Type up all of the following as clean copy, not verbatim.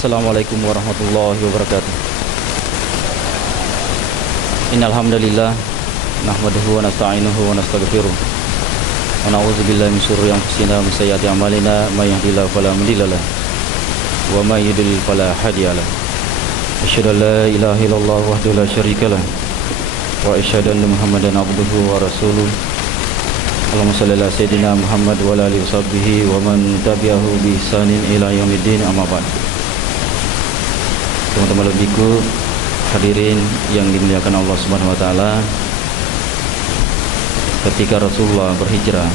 Assalamualaikum warahmatullahi wabarakatuh. Innal hamdalillah nahmaduhu wa nasta'inuhu wa nastaghfiruh. Wa na'udzu billahi min syururi anfusina wa min sayyiati a'malina may yahdihillahu fala mudilla lahu wa may yudlil fala hadiya lahu. Asyhadu an la ilaha illallah wahdahu la syarika lahu wa asyhadu anna Muhammadan abduhu wa rasuluh. Allahumma shalli ala sayyidina Muhammad wa ala alihi washabbihi wa man tabi'ahu bi ihsanin ila yaumiddin, amma ba'd. Teman-teman lebihku, hadirin yang dimuliakan Allah Subhanahu wa taala, ketika Rasulullah berhijrah,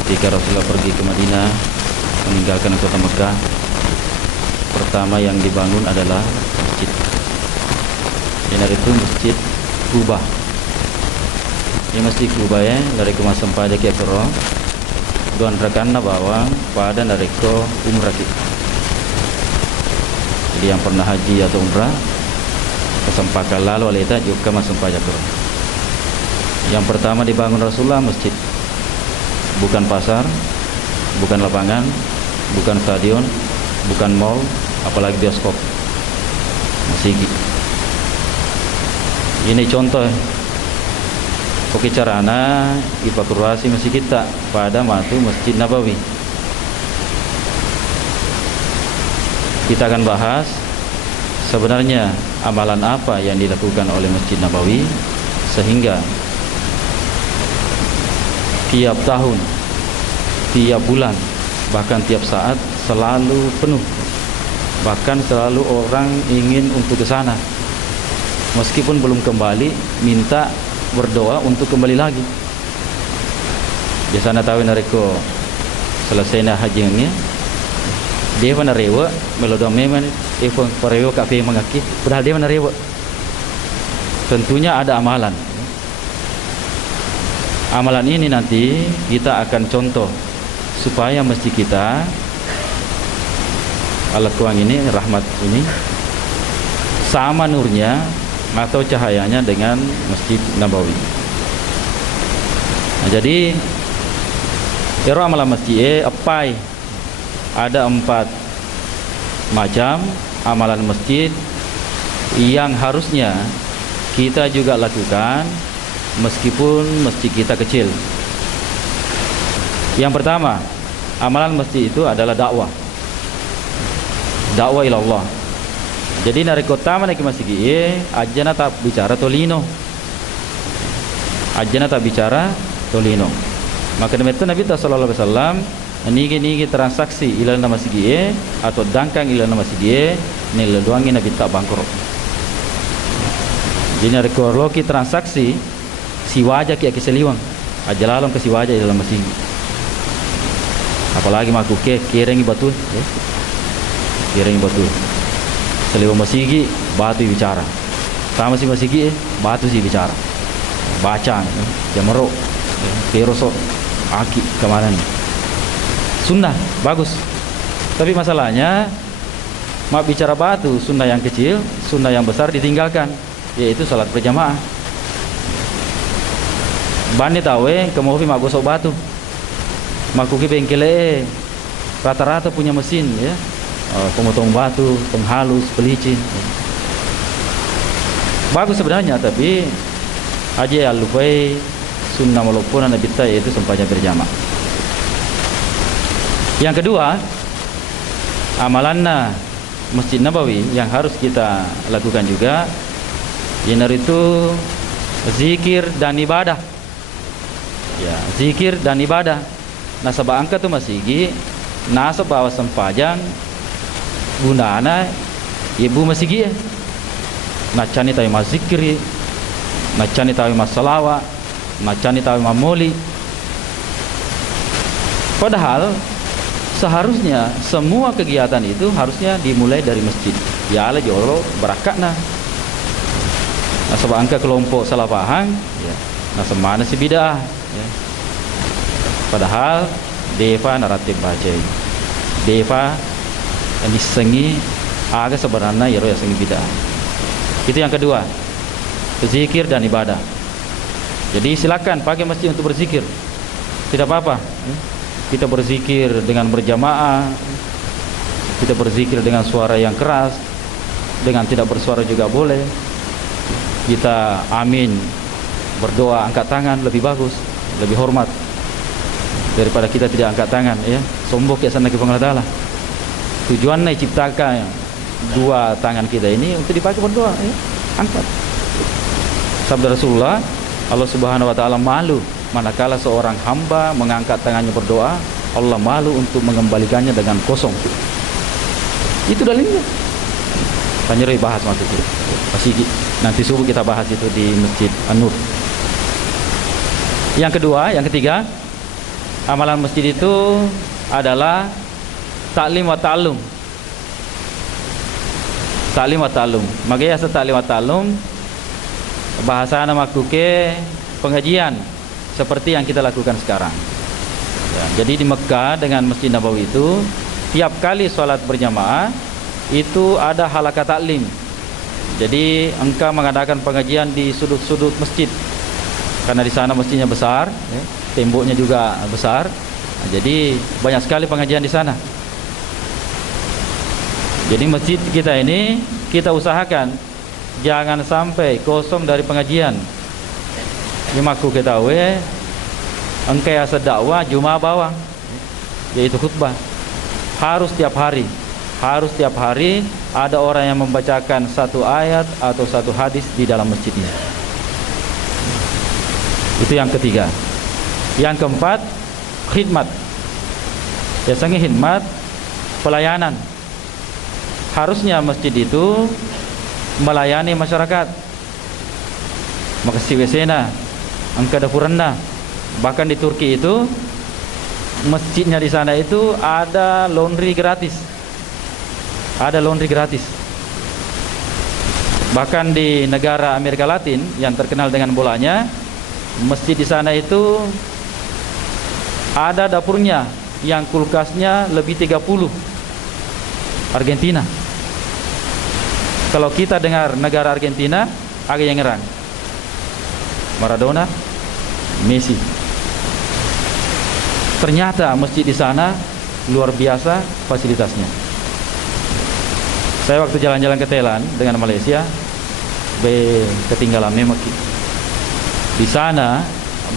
ketika Rasulullah pergi ke Madinah meninggalkan kota Mekah, pertama yang dibangun adalah masjid. Ini itu Masjid Kubah. Ini Masjid Kubah ya, dari kemasan pada kekero don rekanna bawang pada nareko umrah kita. Jadi yang pernah haji atau umrah kesempatan lalu alita juga masuk pajak. Yang pertama dibangun Rasulullah masjid, bukan pasar, bukan lapangan, bukan stadion, bukan mall, apalagi bioskop. Masjid. Ini contoh oke carana evakuasi masjid kita pada waktu Masjid Nabawi. Kita akan bahas sebenarnya amalan apa yang dilakukan oleh Masjid Nabawi sehingga tiap tahun, tiap bulan, bahkan tiap saat selalu penuh. Bahkan selalu orang ingin untuk ke sana. Meskipun belum kembali, minta berdoa untuk kembali lagi. Biasanya tahu nareko selesai haji ini dia mana rewa melodong memang evang parewa kafe mengaki padahal dia mana rewa. Tentunya ada amalan. Amalan ini nanti kita akan contoh supaya masjid kita alat kuang ini, rahmat ini sama nurnya atau cahayanya dengan Masjid Nabawi. Nah, jadi era amalan masjid apa? Ada 4 macam amalan masjid yang harusnya kita juga lakukan meskipun masjid kita kecil. Yang pertama, amalan masjid itu adalah dakwah. Dakwah ila Allah. Jadi dari kota mana ke masjid ajana tak bicara tolino. Ajana tak bicara tolino. Maka demi itu Nabi sallallahu alaihi wasallam nigi transaksi ila nama masjid atau dangkang ila nama masjid nilai doangi Nabi tak bangkrut. Jadi dari korloki transaksi si wajah ki seliwang ajalalam ke si wajah dalam masjid. Apalagi maku kirengi batu ya. Kirengi batu seliwang masjid batu bicara sama si masjid batu si bicara baca ya. Jamarok ya. Terosok aki kemana nih sunnah bagus, tapi masalahnya mak bicara batu sunnah yang kecil, sunnah yang besar ditinggalkan, yaitu salat berjamaah. Bani tawe kemofi mak gosok batu, mak kuki bengkele rata-rata punya mesin ya, pemotong batu, penghalus, pelicin. Bagus sebenarnya, tapi aja lupai sunnah walaupun Nabi kita yaitu sempatnya berjamaah. Yang kedua, amalanna Masjid Nabawi yang harus kita lakukan juga yaitu zikir dan ibadah. Ya, zikir dan ibadah. Nasabah angka tu masjid, nasab bawa sempajang gunana ibu masjid. Nacani tahu mazikri, nacani tahu masalawat, nacani tahu mamuli. Padahal seharusnya semua kegiatan itu harusnya dimulai dari masjid. Ya ala joro berakatna. Nah sebab angka kelompok salah paham, ya. Nah semana si bidah, ya. Padahal deva naratif baca, deva ini sengi agak sebenarnya ya sengi bidah. Itu yang kedua, berzikir dan ibadah. Jadi silakan pakai masjid untuk berzikir, tidak apa-apa. Kita berzikir dengan berjamaah, Kita berzikir dengan suara yang keras, dengan tidak bersuara juga boleh. Kita amin, berdoa angkat tangan lebih bagus, lebih hormat daripada kita tidak angkat tangan, ya. Sombong ya sana ke Allah Taala. Tujuannya ciptakan dua tangan kita ini untuk dipakai berdoa, ya. Angkat. Sabda Rasulullah, Allah Subhanahu wa taala malu manakala seorang hamba mengangkat tangannya berdoa, Allah malu untuk mengembalikannya dengan kosong. Itu dalilnya. Panjang bahas maksudnya. Pasti nanti subuh kita bahas itu di Masjid An-Nur. Yang kedua, yang ketiga, amalan masjid itu adalah taklim wa ta'allum. Taklim wa ta'allum. Makanya taklim wa ta'allum bahasa nama kuke pengajian seperti yang kita lakukan sekarang. Ya, jadi di Mekah dengan Masjid Nabawi itu tiap kali sholat berjamaah itu ada halakat taklim. Jadi engkau mengadakan pengajian di sudut-sudut masjid karena di sana masjidnya besar, ya, temboknya juga besar. Nah, jadi banyak sekali pengajian di sana. Jadi masjid kita ini kita usahakan jangan sampai kosong dari pengajian. Limaku ketahui engkau yang sedakwah Jumat bawah, yaitu khutbah. Harus tiap hari ada orang yang membacakan satu ayat atau satu hadis di dalam masjidnya. Itu yang ketiga. Yang keempat, khidmat. Biasanya khidmat, pelayanan. Harusnya masjid itu melayani masyarakat. Makasih wesena, angka dapur rendah. Bahkan di Turki itu masjidnya di sana itu ada laundry gratis. Ada laundry gratis. Bahkan di negara Amerika Latin yang terkenal dengan bolanya, masjid di sana itu ada dapurnya yang kulkasnya lebih 30. Argentina. Kalau kita dengar negara Argentina, agak yang ngerang. Maradona, Messi. Ternyata masjid di sana luar biasa fasilitasnya. Saya waktu jalan-jalan ke Thailand dengan Malaysia, ketinggalan memang. Di sana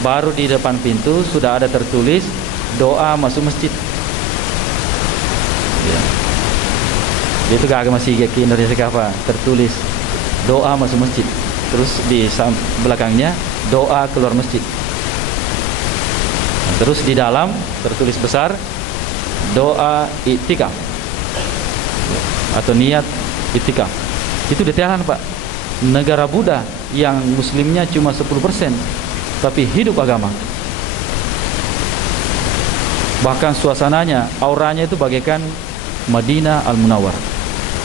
baru di depan pintu sudah ada tertulis doa masuk masjid. Ya. Itu agak masih ke Indonesia apa? Tertulis doa masuk masjid. Terus di belakangnya doa keluar masjid. Terus di dalam tertulis besar doa iktikaf atau niat iktikaf. Itu di Thailand, Pak. Negara Buddha yang muslimnya cuma 10%, tapi hidup agama. Bahkan suasananya, auranya itu bagaikan Madinah Al-Munawwar,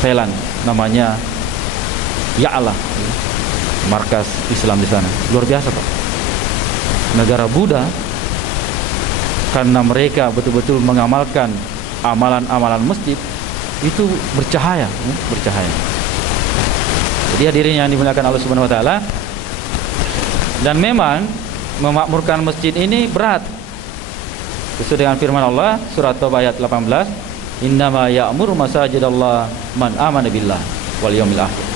Thailand. Namanya Ya'la, markas Islam di sana. Luar biasa, Pak. Negara Buddha, karena mereka betul-betul mengamalkan amalan-amalan masjid, itu bercahaya, bercahaya. Jadi hadirin yang dimuliakan Allah Subhanahu wa taala, dan memang memakmurkan masjid ini berat. Sesuai dengan firman Allah surat Taubah ayat 18, "Innama ya'muru masajidallah man amana billah wal yaumil akhir."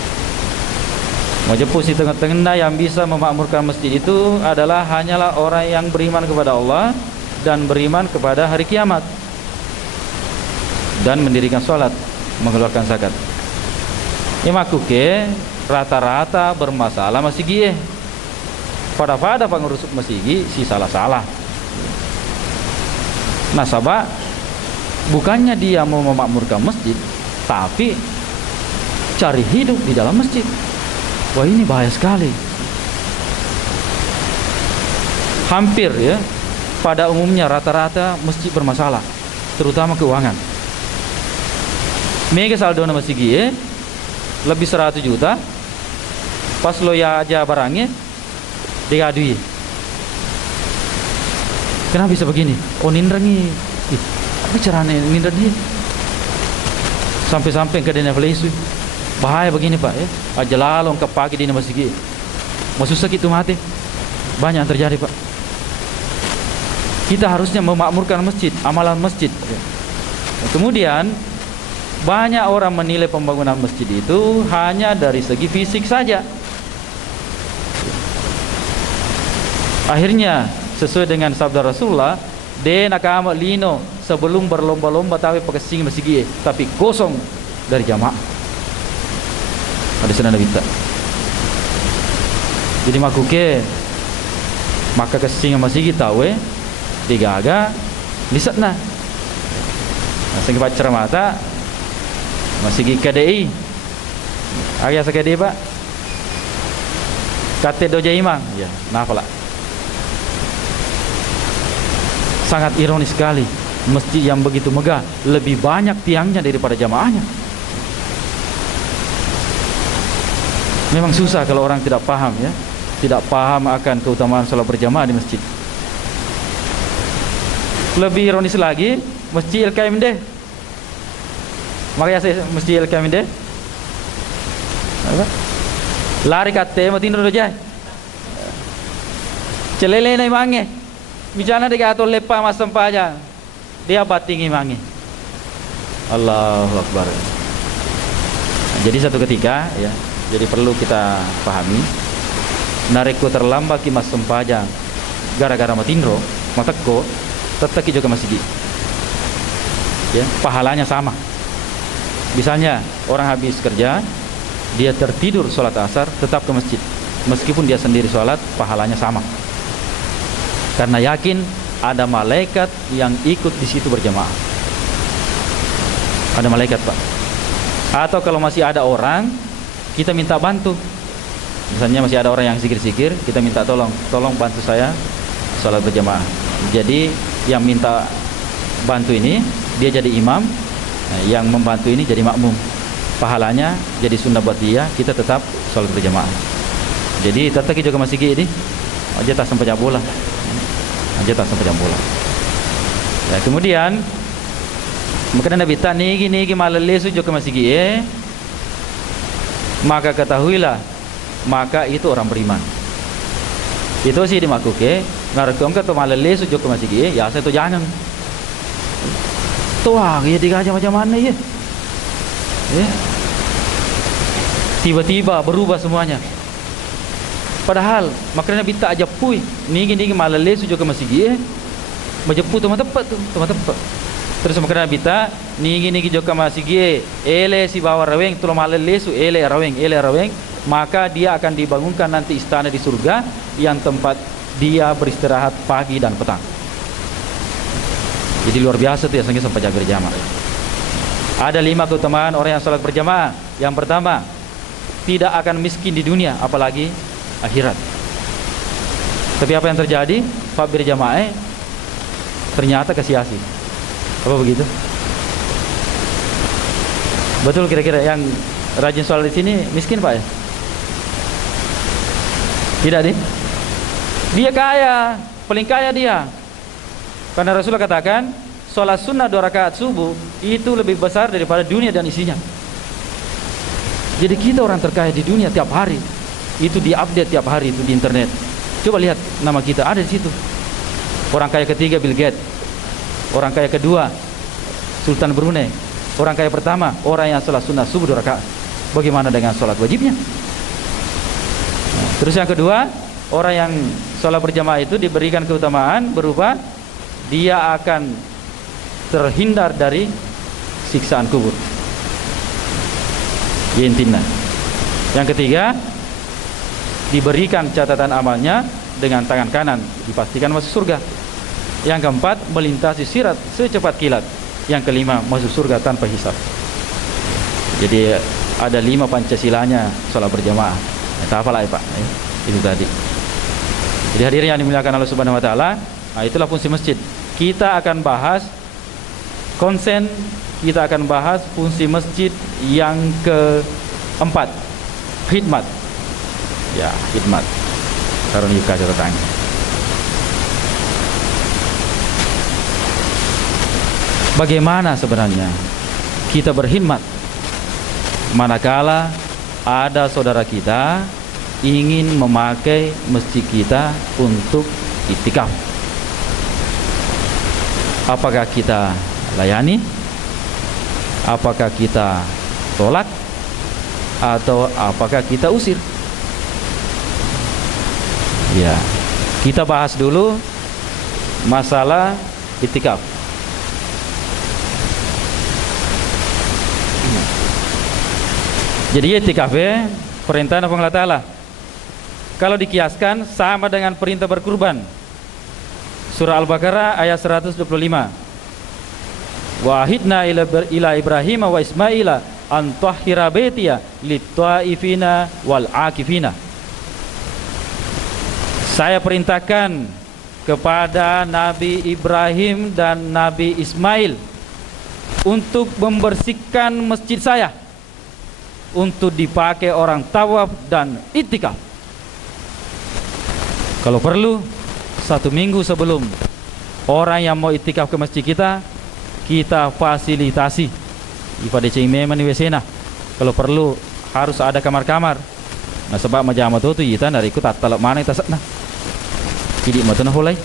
Majapus di tengah-tengah yang bisa memakmurkan masjid itu adalah hanyalah orang yang beriman kepada Allah dan beriman kepada hari kiamat dan mendirikan sholat, mengeluarkan zakat. Imakuke rata-rata bermasalah masih gie. Pada pengurus masih si salah-salah. Nasabah bukannya dia mau memakmurkan masjid, tapi cari hidup di dalam masjid. Wah, ini bahaya sekali. Hampir ya, pada umumnya rata-rata masjid bermasalah, terutama keuangan. Mega saldo masih gie lebih 100 juta. Pas lo ya aja barangnya digadui. Kenapa bisa begini? Oh, nindrangi. Apa caranya nindra dia? Sampai-sampai ke dana flesu. Bahaya begini, Pak ya. Aja lalong ke pagi di masjid. Masuk sakit tuh mati. Banyak yang terjadi, Pak. Kita harusnya memakmurkan masjid, amalan masjid. Kemudian Banyak orang menilai pembangunan masjid itu hanya dari segi fisik saja. Akhirnya sesuai dengan sabda Rasulullah, de nakama lino sebelum berlomba-lomba tapi pakasing masjid tapi kosong dari jamaah. Ada sana Nabi tak. Jadi makuke maka kesing masjid tahu digaga lisatna. Sehingga baca cermata masjid KDI. Agak sekali Pak. Kate doja imam. Ya, nah pula. Sangat ironis sekali, masjid yang begitu megah lebih banyak tiangnya daripada jamaahnya. Memang susah kalau orang tidak paham ya, tidak paham akan keutamaan salat berjamaah di masjid. Lebih ironis lagi, masjid LKMD. Makanya saya masjid LKMD. Lari kate mati ndoja. Celele na imange. Bicara dia atau lepa mas sampahnya, dia batingi mangi. Allahu Akbar. Jadi satu ketika, ya, jadi perlu kita pahami. Nareko terlambat ki mas sampahnya, gara-gara matindro, matakko, tetap juga masjid. Ya, pahalanya sama. Misalnya orang habis kerja, dia tertidur sholat asar, tetap ke masjid. Meskipun dia sendiri sholat, pahalanya sama. Karena yakin ada malaikat yang ikut di situ berjamaah. Ada malaikat, Pak. Atau kalau masih ada orang, kita minta bantu. Misalnya masih ada orang yang zikir-zikir, kita minta tolong bantu saya sholat berjamaah. Jadi yang minta bantu ini dia jadi imam, yang membantu ini jadi makmum. Pahalanya jadi sunnah buat dia, kita tetap sholat berjamaah. Jadi tetap juga masih gini, aja tak sampai bola. Aja tak sampai bola. Ya, kemudian maka Nabi tak niki malalesu juga masih gini, maka ketahuilah, maka itu orang beriman. Itu sih dimakuke, ngarekom ke to malalesu juga masih gini, ya saya tu jangan. Tuah, ya tiga aja macam mana ya? Tiba-tiba berubah semuanya. Padahal makanya Nabi tak ajak pui niki malalesu juga masih gini, menjemput teman-teman tu, teman-teman. Terus makanya Nabi tak niki juga masih gini, ele si bawa raweng, tu malalesu ele raweng, maka dia akan dibangunkan nanti istana di surga yang tempat dia beristirahat pagi dan petang. Jadi luar biasa tuh ya sampai jaga berjamaah. Ada 5 keutamaan orang yang salat berjamaah. Yang pertama, tidak akan miskin di dunia, apalagi akhirat. Tapi apa yang terjadi? Pak berjamaah ternyata kesia-sia. Apa begitu? Betul kira-kira yang rajin sholat di sini miskin Pak ya? Tidak deh. Dia kaya, paling kaya dia. Karena Rasulullah katakan, sholat sunnah 2 rakaat subuh itu lebih besar daripada dunia dan isinya. Jadi kita orang terkaya di dunia tiap hari. Itu diupdate tiap hari itu di internet. Coba lihat nama kita ada di situ. Orang kaya ketiga Bill Gates. Orang kaya kedua Sultan Brunei. Orang kaya pertama orang yang sholat sunnah subuh 2 rakaat. Bagaimana dengan sholat wajibnya? Terus yang kedua, orang yang sholat berjamaah itu diberikan keutamaan berupa dia akan terhindar dari siksaan kubur. Intinya. Yang ketiga, diberikan catatan amalnya dengan tangan kanan, dipastikan masuk surga. Yang keempat, melintasi sirat secepat kilat. Yang kelima, masuk surga tanpa hisab. Jadi ada 5 Pancasilanya sholat berjamaah. Tak apalah ya Pak, itu tadi. Jadi hadirin yang dimuliakan Allah Subhanahu Wa Taala, itulah fungsi masjid. Kita akan bahas konsen, kita akan bahas fungsi masjid yang keempat, khidmat. Ya, khidmat. Taruh di catatan. Bagaimana sebenarnya kita berkhidmat manakala ada saudara kita ingin memakai masjid kita untuk iktikaf? Apakah kita layani Apakah kita tolak atau apakah kita usir? Ya, kita bahas dulu masalah itikaf. Jadi itikaf perintah Allah Ta'ala. Kalau dikiaskan sama dengan perintah berkurban. Surah Al-Baqarah ayat 125. Wa ahidna ila Ibrahim wa Ismaila an tahhira baitiya lit-taifina wal akifina. Saya perintahkan kepada Nabi Ibrahim dan Nabi Ismail untuk membersihkan masjid saya untuk dipakai orang tawaf dan itikaf. Kalau perlu 1 minggu sebelum orang yang mau itikaf ke masjid kita fasilitasi ipada cime mani wesena. Kalau perlu harus ada kamar-kamar. Nah sebab majama tu kita dari ikut talak mana kita nah. Jadi matana holai.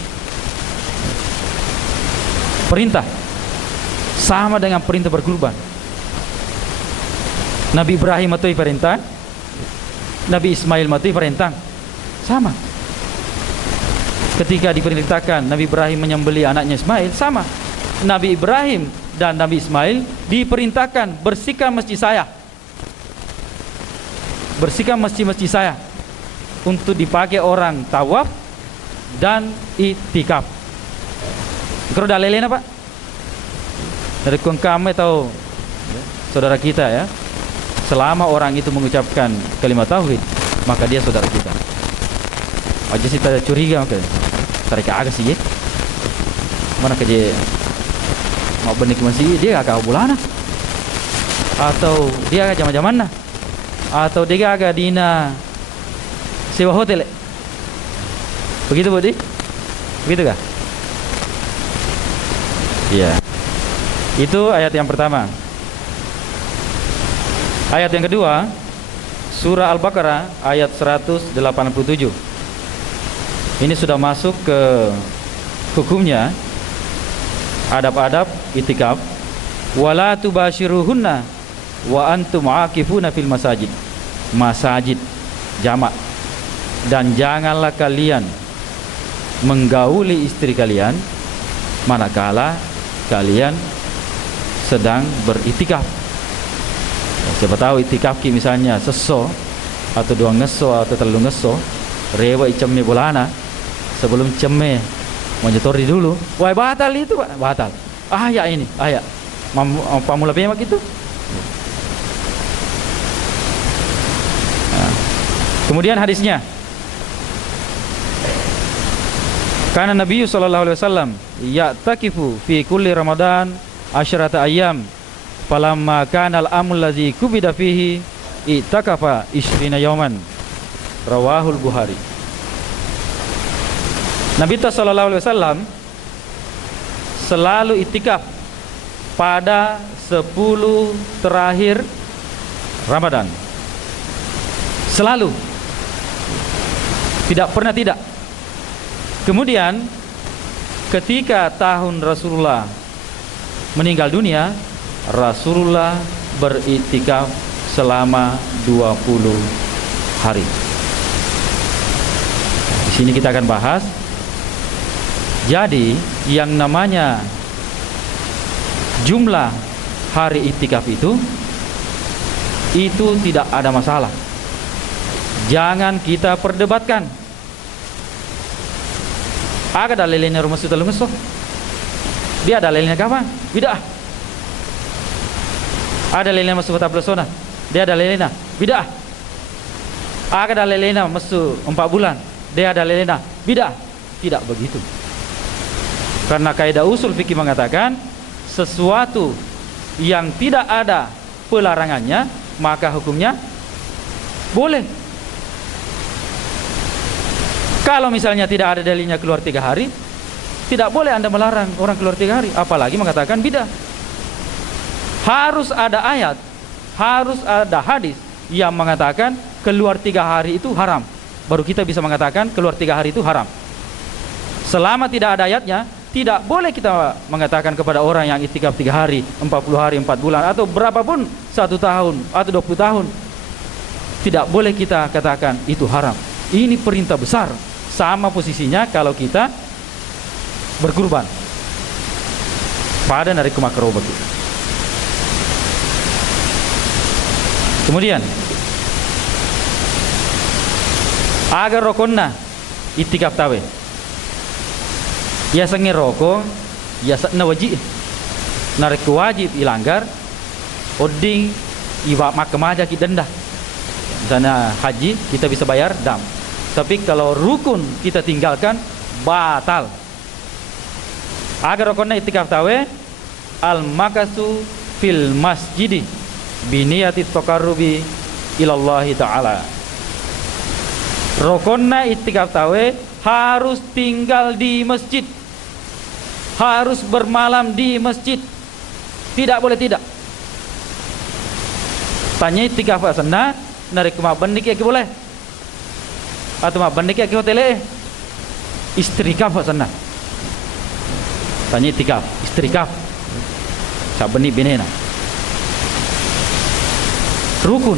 Perintah sama dengan perintah berkurban. Nabi Ibrahim matui perintah, Nabi Ismail matui perintah. Sama. Ketika diperintahkan Nabi Ibrahim menyembelih anaknya Ismail, sama. Nabi Ibrahim dan Nabi Ismail diperintahkan bersihkan masjid saya. Bersihkan masjid-masjid saya untuk dipakai orang tawaf dan itikaf. Kalau dah lelena Pak, dari kami tahu saudara kita ya, selama orang itu mengucapkan kalimat tauhid maka dia saudara kita. Aja sih tak curiga okay. Tarik agak sih ya. Mana kerja mau benik masih dia agak bulana atau dia agak zaman-zaman atau dia agak dina sewa hotel. Begitu Budi? Begitu kah? Iya. Itu ayat yang pertama. Ayat yang kedua, surah Al-Baqarah ayat 187. Ini sudah masuk ke hukumnya, adab-adab itikaf. Wala tubashiruhunna wa antum aakifuna fil masajid. Masajid jamak. Dan janganlah kalian menggauli istri kalian manakala kalian sedang beritikaf. Siapa tahu itikaf ki misalnya seso atau 2 ngeso atau 3 ngeso, rewa icamnya bulana sebelum cemme menyetori dulu. Wah batal itu Pak, batal. Ya ini, ya. Pamula pemak itu. Nah. Kemudian hadisnya. Karena Nabi sallallahu alaihi wasallam ya'takifu fi kulli Ramadan 10 ayyam. Falamma kana al-amul ladzi kubida fihi i'takafa 20 yawman. Rawahul Bukhari. Nabi sallallahu alaihi wasallam selalu itikaf pada 10 terakhir Ramadan. Selalu. Tidak pernah tidak. Kemudian ketika tahun Rasulullah meninggal dunia, Rasulullah beritikaf selama 20 hari. Di sini kita akan bahas. Jadi yang namanya jumlah hari itikaf itu tidak ada masalah. Jangan kita perdebatkan. Aga dalilnya rumah sudah lungeso. Dia dalilnya kapan? Bidah. Ada dalilnya masuk kota Blesona. Dia dalilnya bidah. Aga dalilnya masuk 4 bulan. Dia dalilnya bidah. Tidak begitu. Karena kaidah usul fikih mengatakan sesuatu yang tidak ada pelarangannya maka hukumnya boleh. Kalau misalnya tidak ada dalilnya keluar 3 hari, tidak boleh Anda melarang orang keluar 3 hari, apalagi mengatakan bidah. Harus ada ayat, harus ada hadis yang mengatakan keluar 3 hari itu haram. Baru kita bisa mengatakan keluar 3 hari itu haram. Selama tidak ada ayatnya, tidak boleh kita mengatakan kepada orang yang itikaf 3 hari, 40 hari, 4 bulan, atau berapapun, 1 tahun atau 20 tahun. Tidak boleh kita katakan itu haram. Ini perintah besar. Sama posisinya kalau kita berkurban pada hari kemakruh begitu. Kemudian agar rokonna itikaf tawe. Ya sange roko, ya sakna wajib. Narik wajib ilanggar, oding iwa makam aja kita denda. Misalnya haji kita bisa bayar dam. Tapi kalau rukun kita tinggalkan batal. Agar rokonna itikaf tawe al makasu fil masjidi biniyati taqarrubi ilallahi ta'ala. Rokonna itikaf tawe harus tinggal di masjid, harus bermalam di masjid, tidak boleh tidak. Tanya itikaf sana narik mak bendik ya boleh, atau mak bendik ya hotel istrikaf sana. Tanya itikaf istrikaf sabeni benena rukun.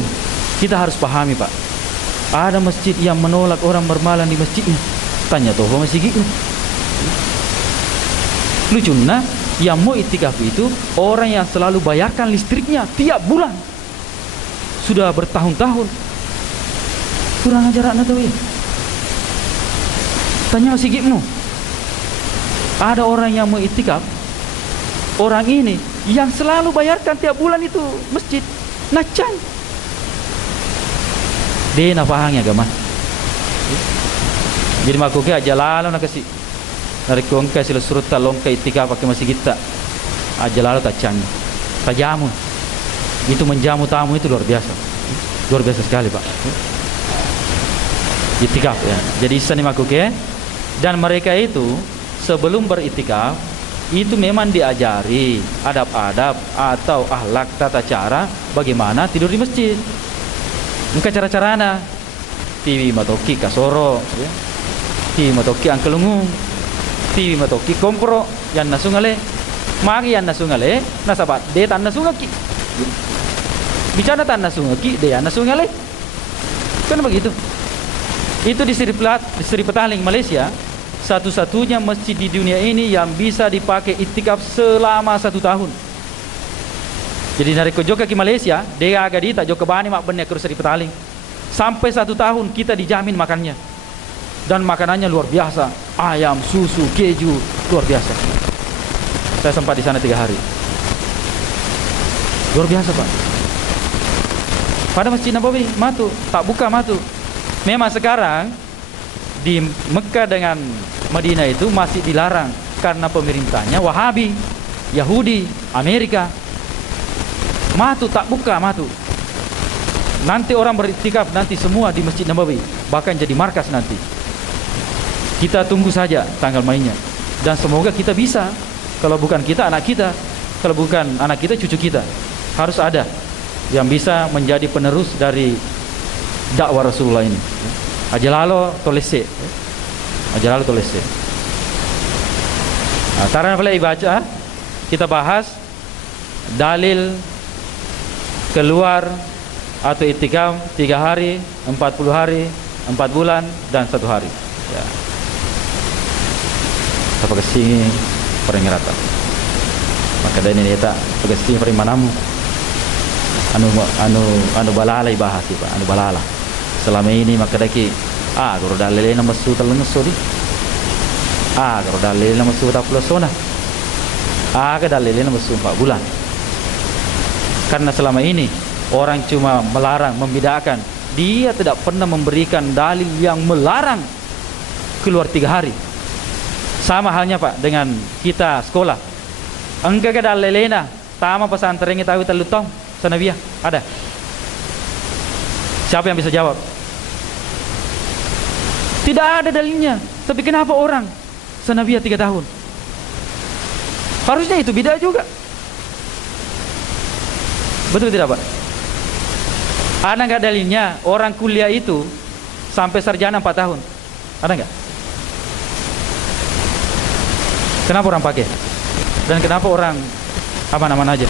Kita harus pahami Pak, ada masjid yang menolak orang bermalam di masjidnya. Tanya tuh masjid itu lucunya yang mau itikaf itu orang yang selalu bayarkan listriknya tiap bulan sudah bertahun-tahun. Kurang ajar anak tuh. Tanya masih gimno. Ada orang yang mau itikaf, orang ini yang selalu bayarkan tiap bulan itu masjid nacan. Dia napahangnya agama. Jadi maku ke aja lalu nak kasih dari kongkai sila surut talong ke itikaf pakai masih kita aja lalu tak canggih tajamu itu menjamu tamu itu luar biasa sekali Pak. Itikaf ya. Jadi sani maku ke dan mereka itu sebelum beritikaf itu memang diajari adab-adab atau akhlak tata cara bagaimana tidur di masjid. Muka cara-carana TV matoki kasoro ya. TV matoki angkelungung, TV matoki kompro yang nasungale magi yang nasungale nasabat de tan nasungaki bicara tan nasungaki de yang nasungale kan begitu. Itu di Sri Petaling Malaysia satu-satunya masjid di dunia ini yang bisa dipakai itikaf selama 1 tahun. Jadi dari Joka ke Malaysia, dia agak di tak Joka bani mak benek ke Sri Petaling. Sampai 1 tahun kita dijamin makannya. Dan makanannya luar biasa. Ayam, susu, keju, luar biasa. Saya sempat di sana 3 hari. Luar biasa Pak. Pada Masjid Nabawi, matu, tak buka matu. Memang sekarang di Mekah dengan Madinah itu masih dilarang karena pemerintahnya Wahabi, Yahudi, Amerika. Matu tak buka matu. Nanti orang beriktikaf nanti semua di Masjid Nabawi, bahkan jadi markas nanti. Kita tunggu saja tanggal mainnya. Dan semoga kita bisa. Kalau bukan kita, anak kita. Kalau bukan anak kita, cucu kita. Harus ada yang bisa menjadi penerus dari dakwah Rasulullah ini. Ajalalo tolese. Ajalalo tolese. Nah, tarana pala ibaca kita bahas dalil keluar atau itikaf 3 hari, 40 hari, 4 bulan dan 1 hari. Ya. Kita kesini peringatan. Maka dari ini kita kesini perimanamu. Anu balala ibahas Pak, anu balala. Selama ini maka daki guru dalile nama su taleng sodi. Guru dalile nama su 10 sona. Ke dalile nama su 4 bulan. Karena selama ini orang cuma melarang, membedakan. Dia tidak pernah memberikan dalil yang melarang keluar 3 hari. Sama halnya Pak dengan kita sekolah. Engkau ke dalilena, tama pesantren tahu telutong sanawiyah ada. Siapa yang bisa jawab? Tidak ada dalilnya. Tapi kenapa orang sanawiyah 3 tahun? Harusnya itu beda juga. Betul tidak Pak? Ada nggak dalilnya orang kuliah itu sampai sarjana 4 tahun? Ada nggak? Kenapa orang pakai? Dan kenapa orang aman-aman aja?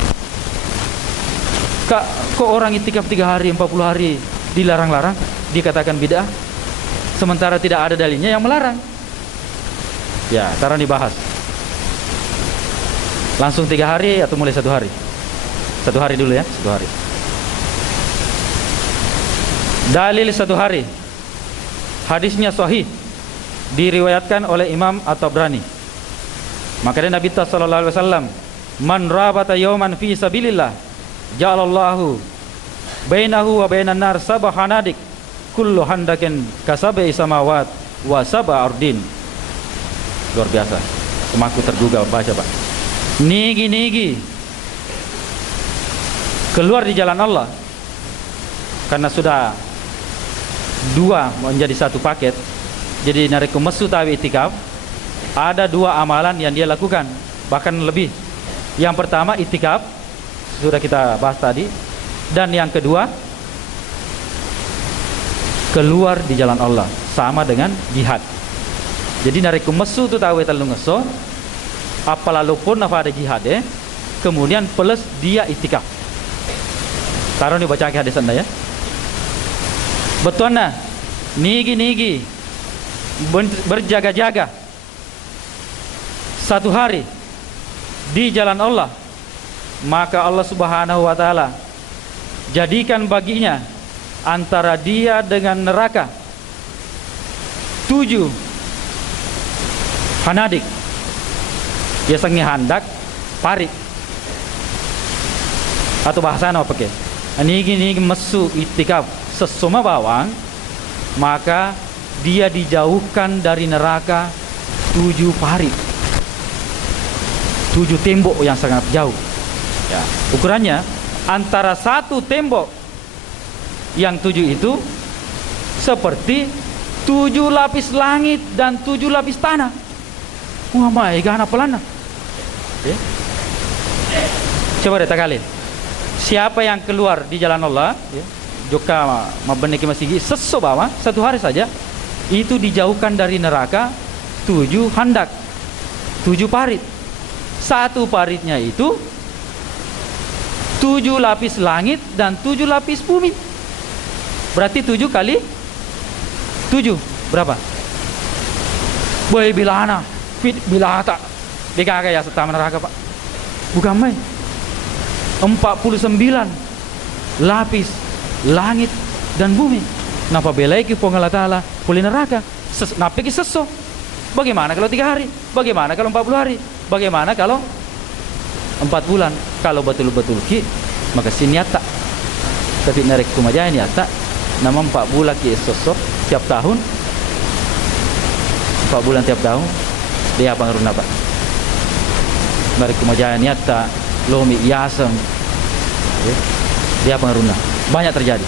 Kok orang itikaf 3 hari, 40 hari dilarang-larang, dikatakan bid'ah, sementara tidak ada dalilnya yang melarang? Ya, sekarang dibahas. Langsung 3 hari atau mulai 1 hari? 1 hari dulu ya, 1 hari. Dalil 1 hari. Hadisnya sahih, diriwayatkan oleh Imam At-Tabrani. Makanya Nabi sallallahu alaihi wasallam, "Man rabata yawman fi sabilillah, ja'alallahu bainahu wa bainan nar sab'a hanadik, kullu handakin kasabi samawat wa sab'a ardin." Luar biasa. Semaku tergugah baca, Pak. Nigi keluar di jalan Allah, karena sudah 2 menjadi 1 paket. Jadi nariku mesu tawi itikaf, ada 2 amalan yang dia lakukan, bahkan lebih. Yang pertama itikaf, sudah kita bahas tadi, dan yang kedua keluar di jalan Allah, sama dengan jihad. Jadi nariku mesu tu tawi talu ngeso, apalalupun apa ada jihad kemudian plus dia itikaf. Taruh nih baca hadis Anda ya. Betul nah, nigi berjaga-jaga 1 hari di jalan Allah, maka Allah Subhanahu wa taala jadikan baginya antara dia dengan neraka 7 hanadik. Biasanya handak parik atau bahasa apa pakai? Ini mesu itikaf sesama bawang, maka dia dijauhkan dari neraka 7 parit, 7 tembok yang sangat jauh. Ya, ukurannya antara 1 tembok yang 7 itu seperti 7 lapis langit dan 7 lapis tanah. Wah, mai gana pelana. Coba deh kali. Siapa yang keluar di jalan Allah, joka mabeneki masigi seso bawa 1 hari saja, itu dijauhkan dari neraka 7 handak, 7 parit. 1 paritnya itu 7 lapis langit dan 7 lapis bumi. Berarti 7 kali 7 berapa? Boy bilana, fit bilata. Bega ya setama neraka, Pak. Bukan mai. 49 lapis langit dan bumi. Napa belai ki Allah Ta'ala kuli neraka? Napa ki seso? Bagaimana kalau 3 hari? Bagaimana kalau 40 hari? Bagaimana kalau 4 bulan? Kalau betul-betul ki, maka siniata. Tapi narik kumajaya niata, nama 4 bulan ki seso tiap tahun. 4 bulan tiap tahun. Dia apa ngeruna, Pak? Narik kumajaya niata, lomi yasem. Dia pengaruna. Banyak terjadi.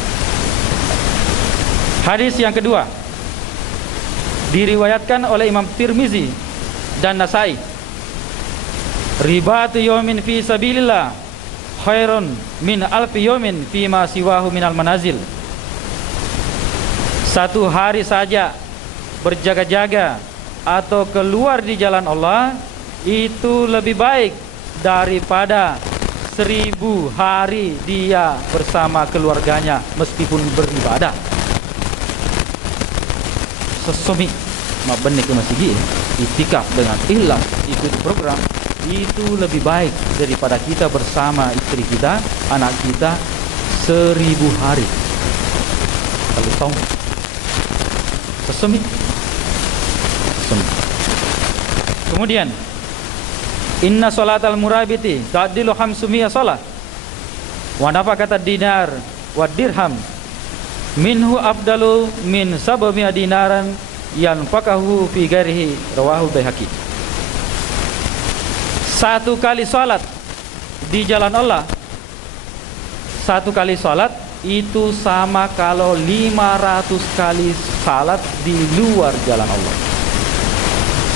Hadis yang kedua diriwayatkan oleh Imam Tirmizi dan Nasai. Ribatu yawmin fi sabilillah khairun min alfi yawmin fi ma siwahu minal manazil. 1 hari saja berjaga-jaga atau keluar di jalan Allah itu lebih baik daripada 1000 hari dia bersama keluarganya meskipun beribadah. Sesomi mabenek masigi itikaf dengan ikhlas ikut program itu lebih baik daripada kita bersama istri kita, anak kita 1000 hari. Kalau tahu sesomi. Kemudian inna salatal murabiti ta'dilu 500 salat wa nafaqata dinar wa dirham minhu afdalu min 700 dinaran yanfaqahu fi ghairihi, rawahu Baihaqi. 1 kali salat di jalan Allah, 1 kali salat itu sama kalau 500 kali salat di luar jalan Allah.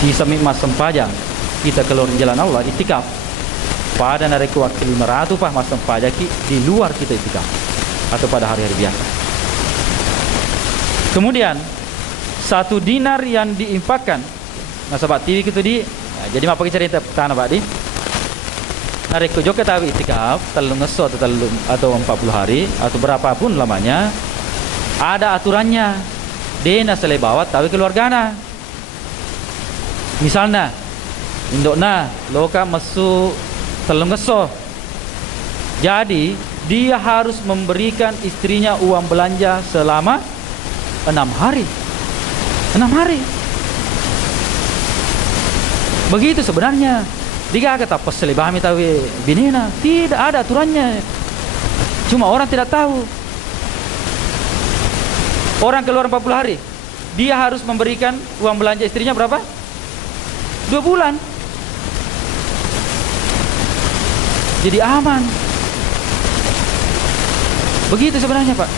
Sisa mas sempajang kita keluar jalan Allah itikaf pada nariku waktu 500 pak mas sempajaki di luar kita itikaf atau pada hari-hari biasa. Kemudian 1 dinar yang diinfakkan, nah sahabat TV itu di Nah, jadi apa cerita tanah Pak di? Narik ke Jogja tahu itikaf, telung ngeso atau 40 hari atau berapapun lamanya, ada aturannya. Dena selebawat tahu keluargana. Misalnya, indokna loka mesu telung ngeso. Jadi dia harus memberikan istrinya uang belanja selama 6 hari. 6 hari. Begitu sebenarnya. Dia kata pas selebahami tahu binina, tidak ada aturannya. Cuma orang tidak tahu. Orang keluar 40 hari, dia harus memberikan uang belanja istrinya berapa? 2 bulan. Jadi aman. Begitu sebenarnya Pak.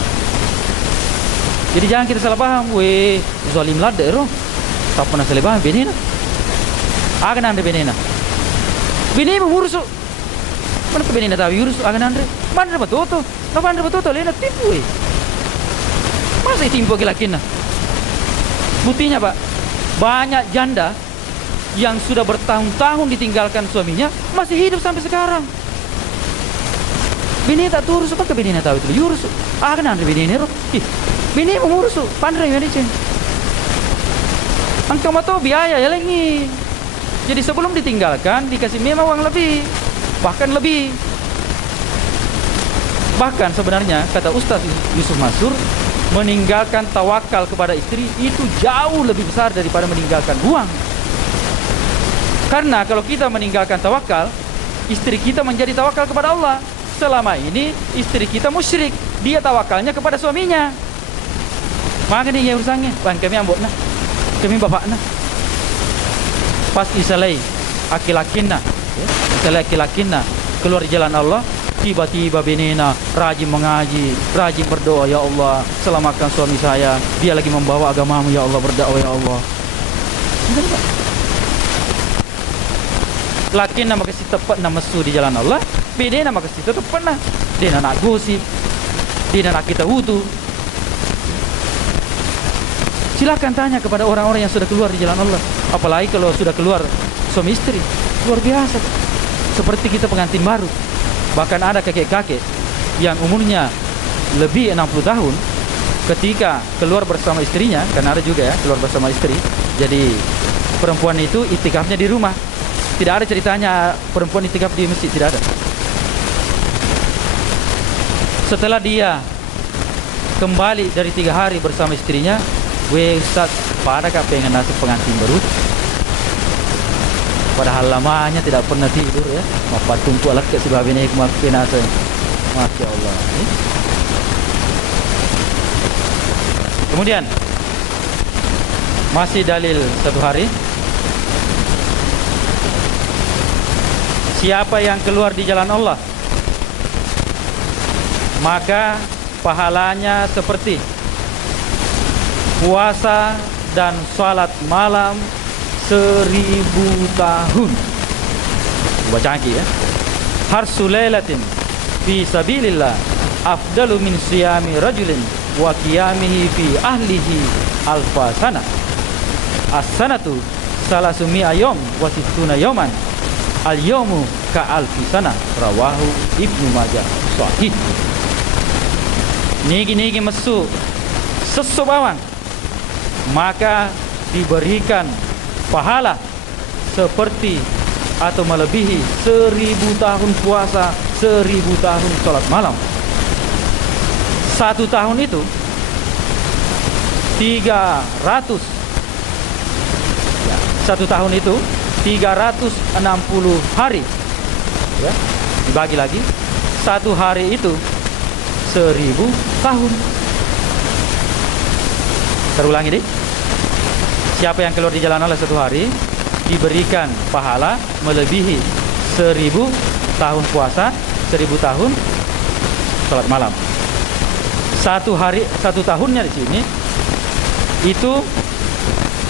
Jadi jangan kita salah paham. Weh, zalim lada ero. Tak pernah selebahami binina. Akan anda binina. Bini mengurus. Mana ke bini na tahu urus agan andre. Mana dapat toto? Kapan dapat toto? Lena tipu. Masa timpu kilakin na? Buktinya Pak, banyak janda yang sudah bertahun-tahun ditinggalkan suaminya masih hidup sampai sekarang. Bini tak turus apa ke bini na tahu itu urus. Agan andre bini ni ro. Bini mengurus. Pandai ya ni ceng. Angka mato biaya ya lagi. Jadi sebelum ditinggalkan dikasih memang uang lebih, bahkan lebih. Bahkan sebenarnya kata Ustaz Yusuf Mansur, meninggalkan tawakal kepada istri itu jauh lebih besar daripada meninggalkan uang. Karena kalau kita meninggalkan tawakal, istri kita menjadi tawakal kepada Allah. Selama ini istri kita musyrik, dia tawakalnya kepada suaminya. Makanya ya urusannya, bang kami ambok nah, kami bapak nah. Pas isalai aki-lakinna, isalai aki-lakinna keluar di jalan Allah, tiba-tiba binina rajin mengaji, rajin berdoa, ya Allah selamatkan suami saya, dia lagi membawa agamamu ya Allah, berdakwah ya Allah. Lakinna maka si tepat nama su di jalan Allah, binina maka si tepat nah, dia nak gosip, dia nak kita wudu. Silakan tanya kepada orang-orang yang sudah keluar di jalan Allah. Apalagi kalau sudah keluar suami istri, luar biasa. Seperti kita pengantin baru. Bahkan ada kakek-kakek yang umurnya lebih 60 tahun ketika keluar bersama istrinya, karena ada juga ya keluar bersama istri. Jadi perempuan itu itikafnya di rumah. Tidak ada ceritanya perempuan itikaf di masjid, tidak ada. Setelah dia kembali dari 3 hari bersama istrinya, weh Ustaz, pada kah pengen nasib pengantin baru? Padahal lamanya tidak pernah tidur ya. Apa tumpu alat ke sebab ini kemakin nasa. Masya Allah. Kemudian masih dalil 1 hari. Siapa yang keluar di jalan Allah, maka pahalanya seperti puasa dan salat malam 1000 tahun. Baca lagi ya. Harsu lailatin fi sabilillah afdalu min siyami rajulin wa qiyamihi fi ahlihi alfa sana. As-sanatu salasumi ayom wa sittuna yawman. Al-yawmu ka alfi sana. Rawahu Ibnu Majah sahih. Niki masuk seseorang, maka diberikan pahala seperti atau melebihi 1000 tahun puasa, 1000 tahun salat malam. 1 tahun itu 300 ya, 1 tahun itu 360 hari ya, dibagi lagi 1 hari itu 1000 tahun. Terulangi deh. Siapa yang keluar di jalan Allah 1 hari diberikan pahala melebihi 1000 tahun puasa, 1000 tahun salat malam. 1 hari, 1 tahunnya di sini itu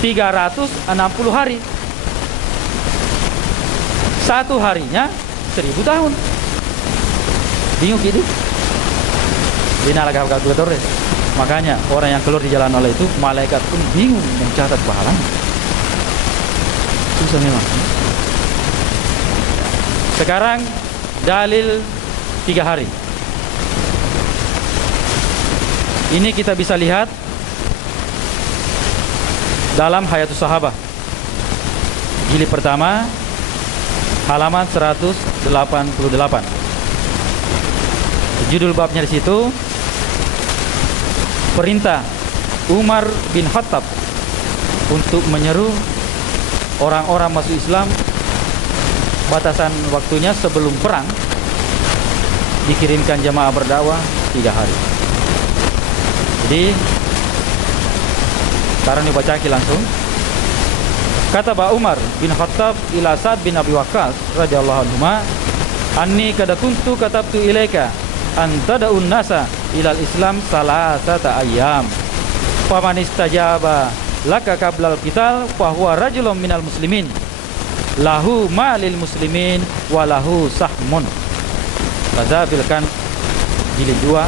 360 hari. 1 harinya 1000 tahun. Bingung gitu? Bina lagak kalkulator deh. Makanya orang yang keluar di jalan Allah itu malaikat pun bingung mencatat pahalanya. Susah memang. Sekarang dalil 3 hari. Ini kita bisa lihat dalam Hayatus Sahabah, jilid pertama, halaman 188. Judul babnya di situ, perintah Umar bin Khattab untuk menyeru orang-orang masuk Islam. Batasan waktunya sebelum perang, dikirimkan jamaah berdakwah 3 hari. Jadi sekarang dibaca langsung. Kata Umar bin Khattab ila Sa'd bin Abi Waqqas radhiyallahu anhu, anni kada kuntu katabtu ilaika an tad'un nasa ilal Islam salasata ayyam. Faman istajaba laka qablal qital fa huwa rajulun minal muslimin. Lahu malil muslimin walahu sahmun. Fazabilkan jilid 2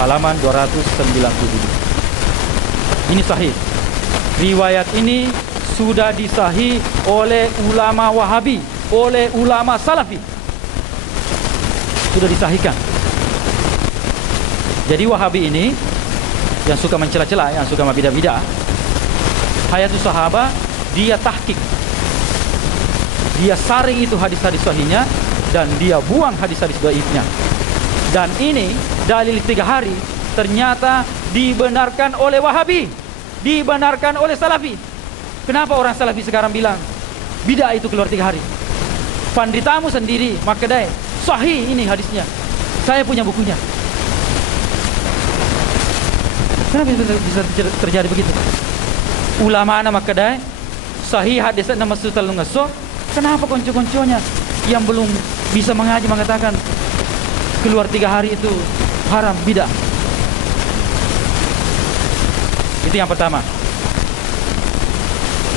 halaman 297. Ini sahih. Riwayat ini sudah disahih oleh ulama Wahabi, oleh ulama Salafi. Sudah disahihkan. Jadi Wahabi ini yang suka mencela-cela, yang suka bidah-bidah, Hayatus Sahabah dia tahqiq. Dia saring itu hadis-hadis sahihnya dan dia buang hadis-hadis dhaifnya. Dan ini dalil 3 hari ternyata dibenarkan oleh Wahabi, dibenarkan oleh Salafi. Kenapa orang Salafi sekarang bilang bidah itu keluar 3 hari? Panditamu sendiri Makadai sahih ini hadisnya. Saya punya bukunya. Kenapa bisa terjadi begitu? Ulama anak Makadai sahih hadis nama Sultan Lungaso. Kenapa konco-konconya yang belum bisa mengaji mengatakan keluar 3 hari itu haram, bidah? Itu yang pertama.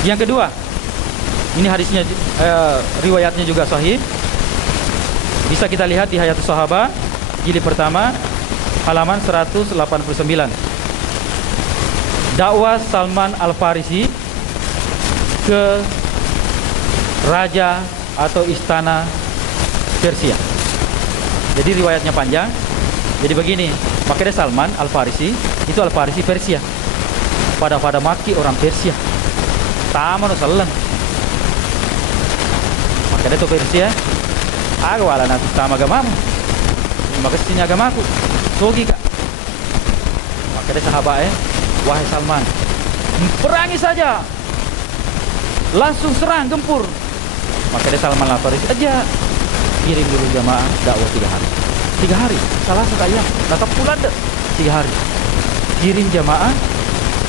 Yang kedua, ini hadisnya, riwayatnya juga sahih. Bisa kita lihat di Hayatus Sahabah jilid pertama halaman 189. Dakwah Salman Al-Farisi ke raja atau istana Persia. Jadi riwayatnya panjang. Jadi begini, makanya Salman Al-Farisi itu Al-Farisi Persia. Pada maki orang Persia. Taman sallam. Makanya itu Persia. Aku wala nanti sama agamamu. Maka sini agamaku. Sogi kak. Makanya sahabat wahai Salman, perangi saja. Langsung serang, gempur. Makanya Salman Al-Farisi aja kirim dulu jamaah dakwah 3 hari. 3 hari, salah satu ayam. Tetap pula 3 hari. Kirim jamaah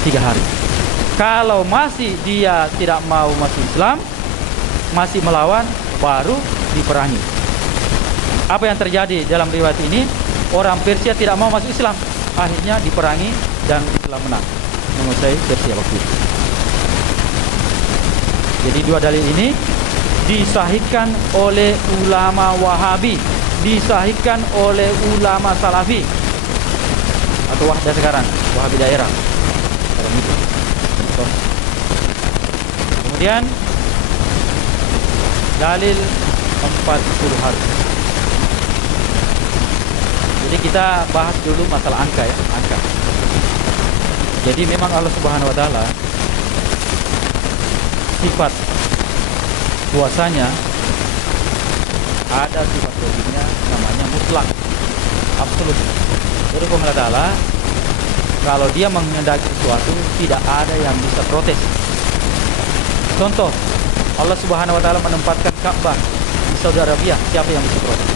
3 hari. Kalau masih dia tidak mau masuk Islam, masih melawan, baru diperangi. Apa yang terjadi dalam riwayat ini? Orang Persia tidak mau masuk Islam, akhirnya diperangi dan Islam menang, menguasai Persia waktu itu. Jadi 2 dalil ini disahihkan oleh ulama Wahabi, disahihkan oleh ulama Salafi atau Wahdah sekarang, Wahabi daerah. Kemudian dalil 40 hari. Jadi kita bahas dulu masalah angka ya, angka. Jadi memang Allah Subhanahu wa taala sifat kuasanya ada sifat wajibnya namanya mutlak, absolut. Jadi Allah Taala kalau dia menghendaki sesuatu tidak ada yang bisa protes. Contoh, Allah Subhanahu wa taala menempatkan Ka'bah di Saudi Arabia, siapa yang bisa protes?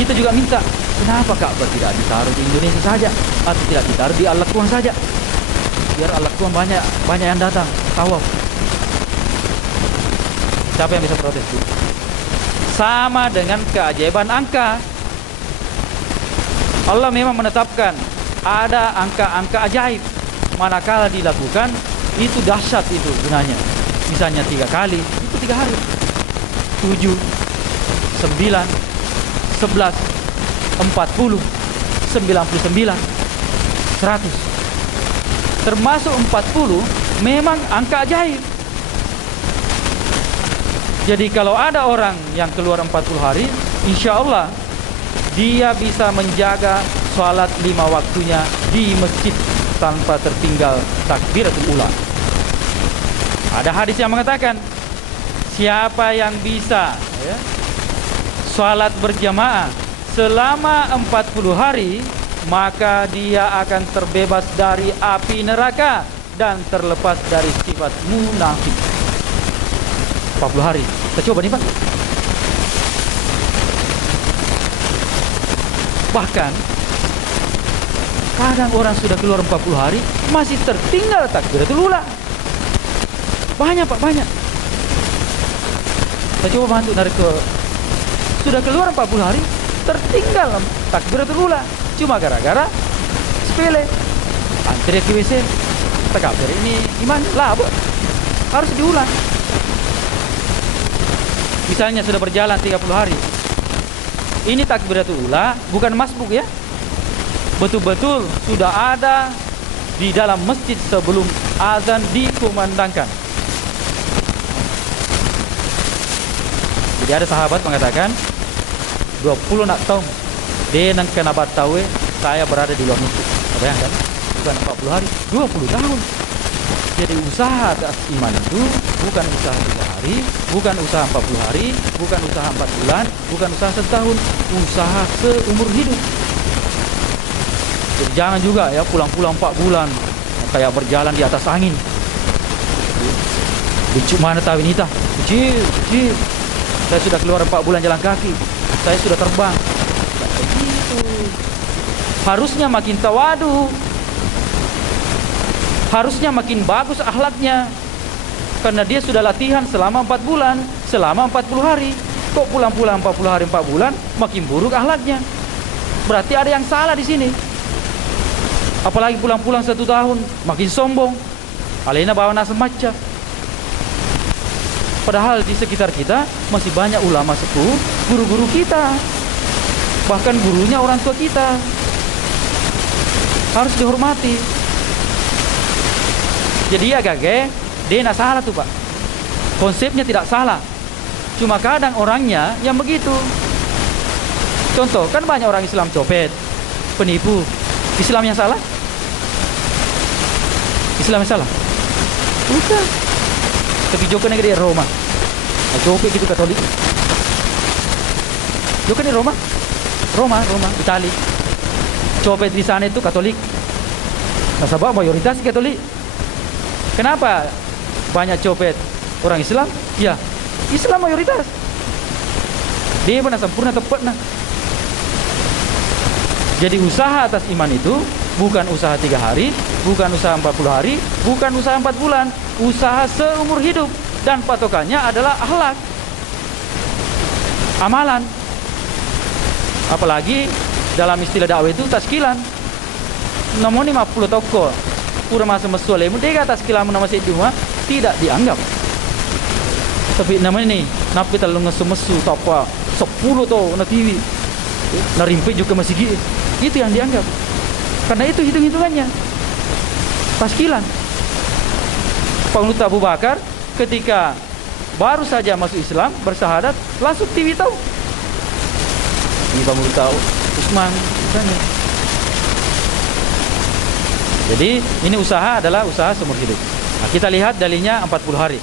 Kita juga minta, kenapa Ka'bah tidak ditaruh di Indonesia saja atau tidak ditaruh di Al-Quwan saja? Biar Al-Quwan banyak yang datang tawaf. Siapa yang bisa protes itu? Sama dengan keajaiban angka. Allah memang menetapkan ada angka-angka ajaib. Manakala dilakukan itu dahsyat itu gunanya. Misalnya 3 kali itu 3 hari. 7, 9, 11, 40, 99, 100. Termasuk 40 memang angka ajaib. Jadi kalau ada orang yang keluar 40 hari, insya Allah dia bisa menjaga sholat 5 waktunya di masjid tanpa tertinggal takbiratul ula. Ada hadis yang mengatakan, siapa yang bisa sholat berjamaah selama 40 hari, maka dia akan terbebas dari api neraka dan terlepas dari sifat munafik. 40 hari. Kita coba nih Pak. Bahkan kadang orang sudah keluar 40 hari masih tertinggal takbiratul ula. Banyak Pak, banyak. Kita coba bantu narik ke, sudah keluar 40 hari tertinggal takbiratul ula. Cuma gara-gara sepele, antri ke WC, takbir ini iman lah, harus diulang. Misalnya sudah berjalan 30 hari, ini takbiratul ula, bukan masbuk ya, betul-betul sudah ada di dalam masjid sebelum azan dikumandangkan. Jadi ada sahabat mengatakan 20 nak tahun dia nang kena tahu saya berada di luar masjid. Bayangkan, bukan 40 hari, 20 tahun. Jadi usaha atas iman itu bukan usaha 3 hari, bukan usaha 40 hari, bukan usaha 4 bulan, bukan usaha setahun, usaha seumur hidup. Jadi jangan juga ya pulang-pulang 4 bulan kayak berjalan di atas angin. Bucuk mana tahu ini tah? Kecil. Saya sudah keluar 4 bulan jalan kaki. Saya sudah terbang. Tidak begitu. Harusnya makin tawadu. Harusnya makin bagus akhlaknya. Karena dia sudah latihan selama 4 bulan, selama 40 hari. Kok pulang-pulang 40 hari 4 bulan makin buruk akhlaknya. Berarti ada yang salah di sini. Apalagi pulang-pulang 1 tahun makin sombong. Alena bawa nasa maca. Padahal di sekitar kita masih banyak ulama sepuh, guru-guru kita. Bahkan gurunya orang tua kita. Harus dihormati. Jadi ya gage, dia tidak salah tuh Pak. Konsepnya tidak salah. Cuma kadang orangnya yang begitu. Contoh, kan banyak orang Islam copet, penipu. Islam yang salah? Islam yang salah? Bukan. Tapi Joko negeri Roma. Copet gitu Katolik. Joko di Roma? Roma, Itali. Copet di sana itu Katolik. Nasabah mayoritas Katolik. Kenapa banyak copet orang Islam? Ya, Islam mayoritas. Dia benar sempurna tepat nah. Jadi usaha atas iman itu bukan usaha 3 hari, bukan usaha 40 hari, bukan usaha 4 bulan, usaha seumur hidup. Dan patokannya adalah akhlak, amalan. Apalagi dalam istilah dakwah itu taskilan. Namun 50 toko pura masa mesoleh dia atas kilamu nama sedua tidak dianggap. Tapi namanya nih napi terlalu ngesu-mesu tapa 10 to na TV na rimpi juga masih gitu. Itu yang dianggap. Karena itu hitung-hitungannya taskilan. Pengelut Abu Bakar ketika baru saja masuk Islam bersyahadat langsung TV tahu. Ini pengelut tahu Utsman misalnya. Jadi ini usaha adalah usaha seumur hidup. Nah, kita lihat dalilnya 40 hari.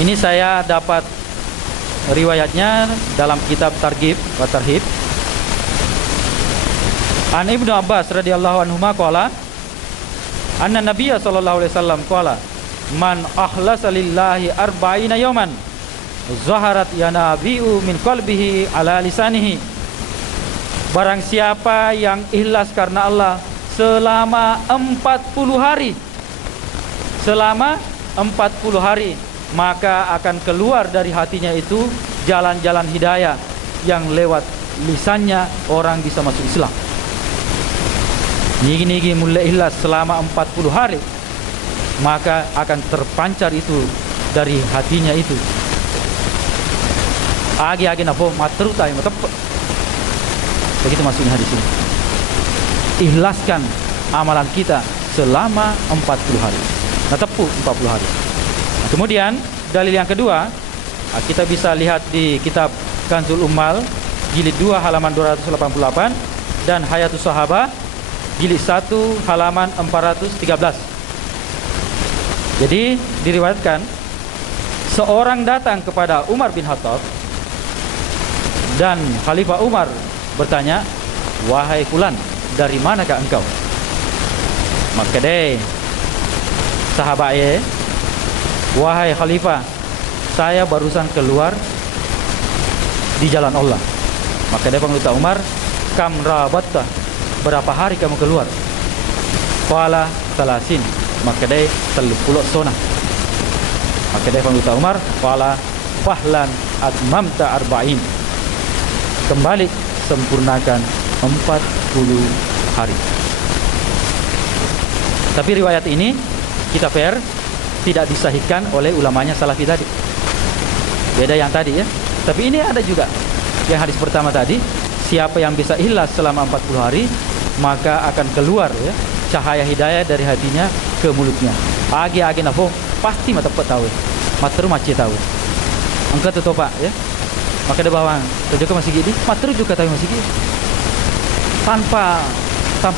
Ini saya dapat riwayatnya dalam kitab Targhib wa Tarhib. An Ibnu Abbas radhiyallahu anhuma qala anna Nabiyya sallallahu alaihi wasallam qala man akhlasa lillahi arba'ina yawman zaharat yanabi'u min qalbihi ala lisanihi. Barang siapa yang ikhlas karena Allah selama 40 hari, selama 40 hari, maka akan keluar dari hatinya itu jalan-jalan hidayah yang lewat lisannya orang bisa masuk Islam. Nigi-nigi mulai ikhlas selama 40 hari, maka akan terpancar itu dari hatinya itu. Agi-agi nafo matrutai matep. Begitu maksudnya hadis ini. Ikhlaskan amalan kita selama 40 hari. Nah, tepuk 40 hari. Nah, Kemudian dalil yang kedua, kita bisa lihat di kitab Kanzul Ummal jilid 2 halaman 288 dan Hayatus Sahabah jilid 1 halaman 413. Jadi diriwayatkan seorang datang kepada Umar bin Khattab dan Khalifah Umar bertanya, "Wahai fulan, dari manakah engkau?" Maka deh sahabat "Wahai Khalifah, saya barusan keluar di jalan Allah." Maka dia pengutusan Umar, "Kam rabatta, berapa hari kamu keluar?" Qala salasin. Maka dia 30 sonah. Maka dia pengutusan Umar, qala fahlan atmamta arba'in. Kembali sempurnakan 40 hari. Tapi riwayat ini kita fair tidak disahihkan oleh ulamanya Salafi tadi. Beda yang tadi ya. Tapi ini ada juga yang hadis pertama tadi, siapa yang bisa ikhlas selama 40 hari maka akan keluar ya cahaya hidayah dari hatinya ke mulutnya. Agi-agi nafo pasti mata tahu. Matru macet tahu. Angkat tu topak ya. Maka dia bawang, tu juga masih gini, matru juga tahu masih gini. Tanpa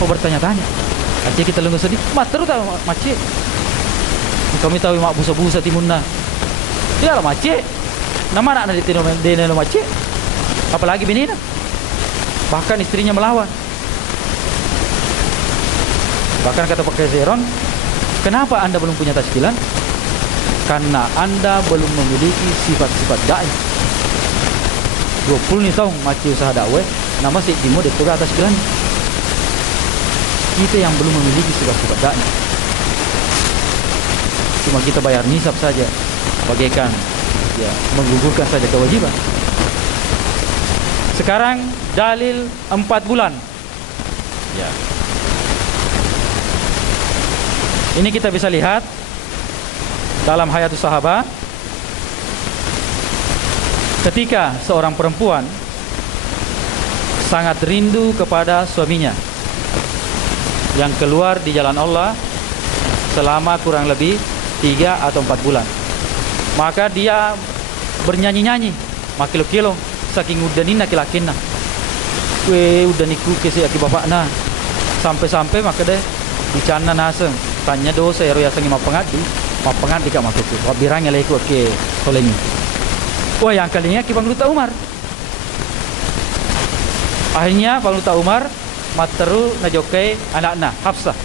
bertanya-tanya. Aceh kita lenggu sedih, matru tahu macet. Kami tahu mak busa-busa timunna. Dia lah macet. Nama anak di tino macet. Apalagi bini nak. Bahkan istrinya melawan. Bahkan kata Pak Zeron, kenapa anda belum punya tashkilan? Karena anda belum memiliki sifat-sifat da'i. 20 tahun macam usaha dakwah, nama si Timo itu atas tashkilan. Kita yang belum memiliki sifat-sifat da'i. Cuma kita bayar nisab saja, bagaikan ya menggugurkan saja kewajiban. Sekarang dalil 4 bulan. Ya. Ini kita bisa lihat dalam Hayatus Sahabah ketika seorang perempuan sangat rindu kepada suaminya yang keluar di jalan Allah selama kurang lebih 3 atau 4 bulan. Maka dia bernyanyi-nyanyi, makilo-kilo saking udanina kilakinna. Udaniku kesi aki bapakna. Sampai-sampai maka deh dicana naseng tanya dosa ya sangi mapengadi kak masuk tu. Wabirangnya leku ke tolengi. Wah yang kalinya ki Bangluta Umar. Akhirnya Bangluta Umar materu najokai anakna Hafsah.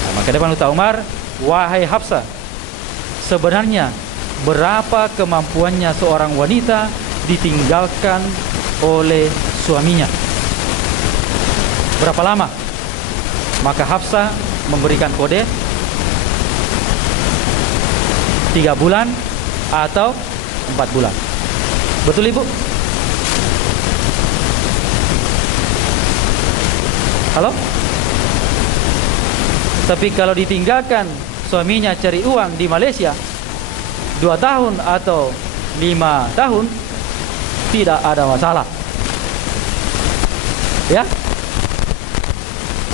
Nah, maka dia Bangluta Umar, "Wahai Hafsah, sebenarnya berapa kemampuannya seorang wanita ditinggalkan oleh suaminya? Berapa lama?" Maka Hafsah memberikan kode 3 bulan atau 4 bulan. Betul Ibu? Halo? Tapi kalau ditinggalkan suaminya cari uang di Malaysia 2 tahun atau 5 tahun tidak ada masalah. Ya?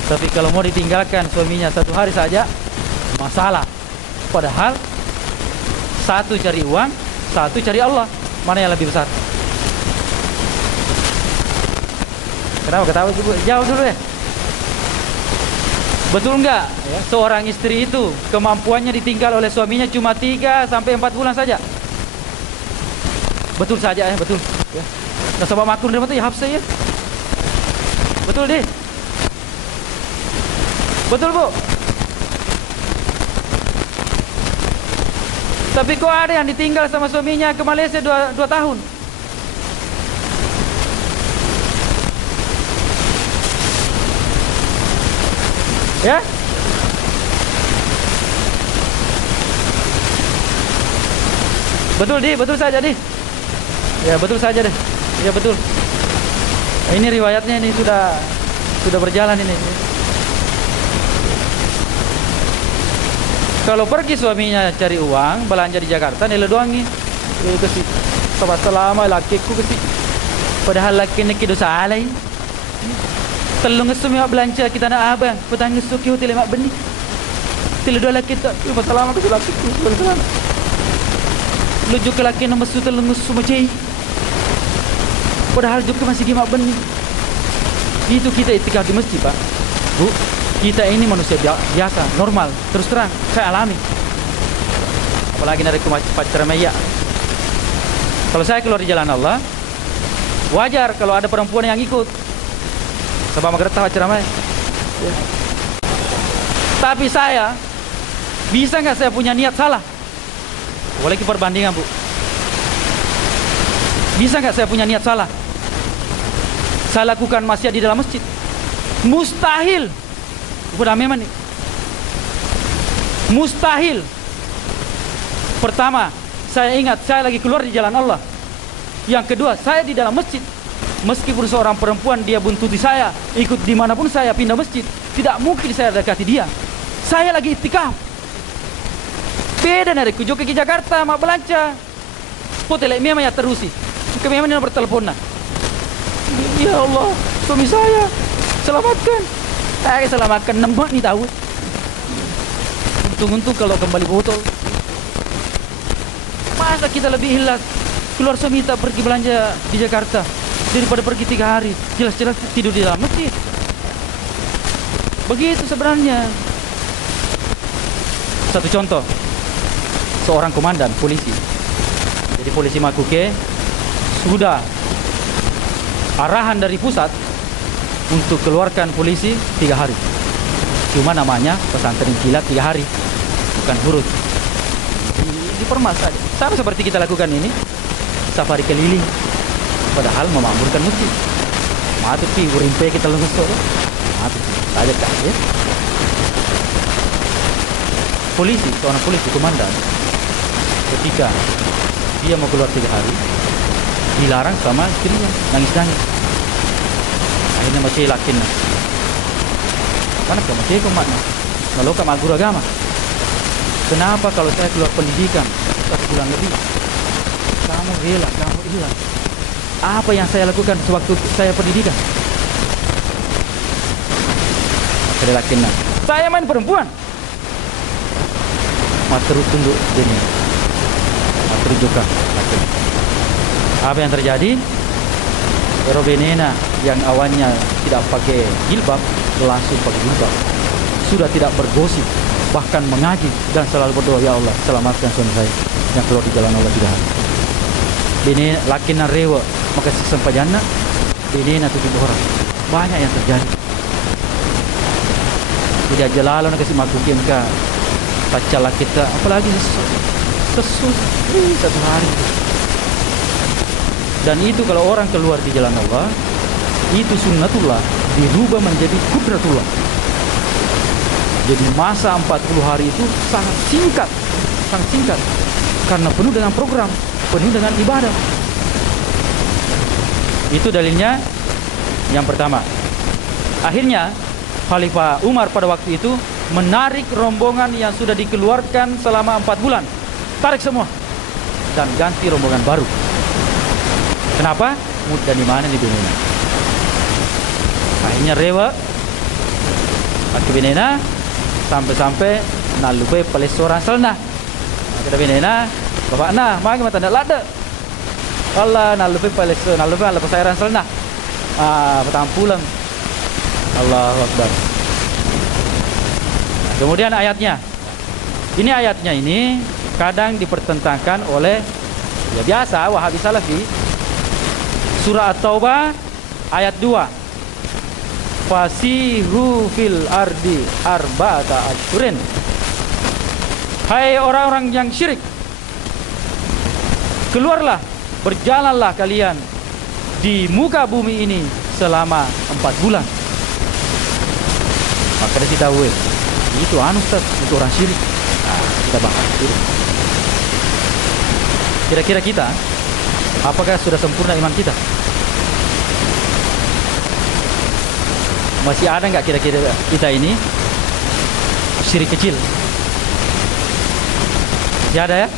Tapi kalau mau ditinggalkan suaminya 1 hari saja masalah. Padahal satu cari uang, satu cari Allah. Mana yang lebih besar? Kenapa ketawa Ibu? Jawab dulu ya. Betul enggak ya, seorang istri itu kemampuannya ditinggal oleh suaminya cuma 3 sampai 4 bulan saja? Betul saja ya, betul ya. Nah, sebab makun dia ya Hafsah ya. Betul deh. Betul Bu. Tapi kok ada yang ditinggal sama suaminya ke Malaysia 2 tahun? Ya? Betul deh, betul saja deh. Ya betul saja deh. Ya betul. Ini riwayatnya ini sudah berjalan ini. Kalau pergi suaminya cari uang, belanja di Jakarta, nilai doang nih. Kasih sobat selama lakiku kasih. Padahal laki ni dosa alai. Telung ngesumi mak belanja kita nak abang, petang ngesuki hotel mak benih. Tila dua laki tak, pas selama kasih lakiku, lujuk ke laki nama suta lengus sumacai. Padahal juga masih gimak benih. Itu kita itikaf di masjid, Pak. Bu, kita ini manusia biasa, normal. Terus terang, saya alami. Apalagi dari pacar Maya. Kalau saya keluar di jalan Allah, wajar kalau ada perempuan yang ikut. Sebab mengerti pacar Maya. Ya. Tapi saya, bisa nggak saya punya niat salah? Boleh kita perbandingan, Bu. Bisa nggak saya punya niat salah? Saya lakukan maksiat di dalam masjid. Mustahil. Udah memang nih. Mustahil. Pertama, saya ingat saya lagi keluar di jalan Allah. Yang kedua, saya di dalam masjid. Meskipun seorang perempuan dia buntuti saya, ikut dimanapun saya pindah masjid, tidak mungkin saya dekati dia. Saya lagi itikaf. Beda dari kujo ke Jakarta, mak belanja. Potelek memang ya terusi. Kami memang bertelepon. Ya Allah, suami saya selamatkan. Saya selamatkan nembak nih tahu. Untung-untung kalau kembali botol. Masa kita lebih ikhlas keluar suami kita pergi belanja di Jakarta daripada pergi 3 hari, jelas-jelas tidur di dalam masjid. Begitu sebenarnya. Satu contoh, seorang komandan polisi. Jadi polisi Makuke sudah arahan dari pusat untuk keluarkan polisi 3 hari. Cuma namanya pesantren kilat 3 hari, bukan huruf. Dipermas saja. Sama seperti kita lakukan ini, safari keliling. Padahal memakmurkan masjid. Matut pi urimpe kita lengus tuh. Matut saja kan ya. Polisi, seorang polisi komandan, ketika dia mau keluar 3 hari, dilarang sama istrinya, nangis-nangis. Akhirnya masih lakin. Mana kamu masih komandan? Lalu kamu guru agama. Kenapa kalau saya keluar pendidikan 1 bulan lebih, kamu rela, kamu hilang? Apa yang saya lakukan sewaktu saya pendidikan? Saya lakin. Saya main perempuan. Mas terus tunduk ini. Mas terus juga. Apa yang terjadi? Robenena yang awalnya tidak pakai jilbab langsung pakai jilbab. Sudah tidak bergosip, bahkan mengaji dan selalu berdoa, ya Allah selamatkan suami saya yang keluar di jalan Allah 3 hari. Ini lakinan rewa maka sempajana ini na 7 orang. Banyak yang terjadi. Tidak jelalan kasih makukim ka pacalah kita, apalagi sesus 1 hari. Dan itu kalau orang keluar di jalan Allah, itu sunnatullah dirubah menjadi kudratullah. Jadi masa 40 hari itu sangat singkat, karena penuh dengan program, penuh dengan ibadah. Itu dalilnya yang pertama. Akhirnya Khalifah Umar pada waktu itu menarik rombongan yang sudah dikeluarkan selama 4 bulan, tarik semua dan ganti rombongan baru. Kenapa? Mudah di mana di Benena. Akhirnya rewa ke Benena sampai-sampai nalupe paling seorang selna. Kita Benena, bapak nah, magi mata ndak lada. Allah nalupe paling nalupe ala pasairan selna. Petang pulang. Allahu Akbar. Kemudian ayatnya. Ini ayatnya ini kadang dipertentangkan oleh ya biasa Wahabi Salafi. Surah At-Taubah ayat 2. Fasihu fil ardi arba'ata asyurin. Hai orang-orang yang syirik, keluarlah, berjalanlah kalian di muka bumi ini selama 4 bulan. Maka kita tahu itu Ustaz, itu orang syirik. Nah, kita bahas itu. Kira-kira kita apakah sudah sempurna iman kita? Masih ada nggak kira-kira kita ini syirik kecil? Ya ada ya.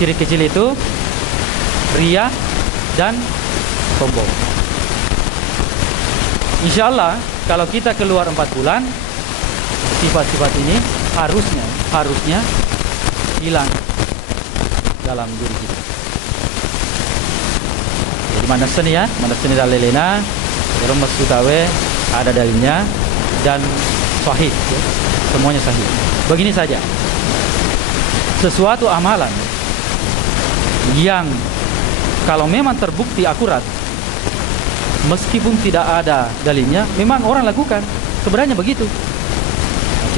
Syirik kecil itu riya dan sombong. Insya Allah kalau kita keluar 4 bulan, sifat-sifat ini harusnya hilang. dalam diri kita. Jadi mana seni dalilena, kalau masuk tawe ada dalilnya dan sahih, ya. Semuanya sahih. Begini saja, sesuatu amalan yang kalau memang terbukti akurat, meskipun tidak ada dalilnya, memang orang lakukan. Sebenarnya begitu.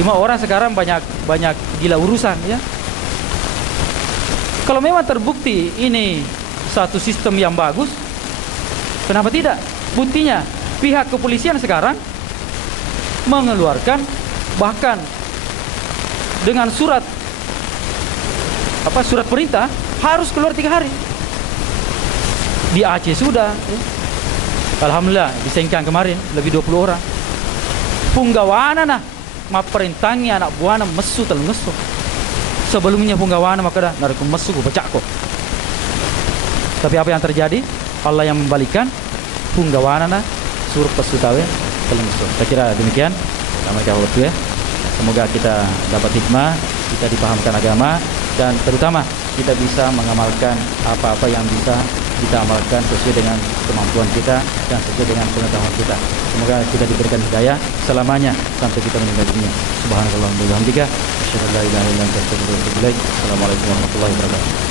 Cuma orang sekarang banyak gila urusan, ya. Kalau memang terbukti ini satu sistem yang bagus, kenapa tidak? Buktinya pihak kepolisian sekarang mengeluarkan bahkan dengan surat perintah harus keluar 3 hari. Di Aceh sudah, ya. Alhamdulillah di Sengkang kemarin lebih 20 orang. Punggawana nah maperintangi anak buana mesu telngesu. Sebelumnya punggawana maka dah nariku mesu ku becak kok. Tapi apa yang terjadi? Allah yang membalikan punggawana nah suruh pesutawe telngesu. Saya kira demikian. Sama jawab ya. Semoga kita dapat hikmah, kita dipahamkan agama, dan terutama kita bisa mengamalkan apa-apa yang bisa kita amalkan sesuai dengan kemampuan kita dan sesuai dengan pengetahuan kita. Semoga kita diberikan hidayah selamanya sampai kita meninggal dunia. Subhanallah wa bihamdika, asyhadu an la ilaha illa anta, astaghfiruka wa atubu ilaik. Assalamualaikum warahmatullahi wabarakatuh.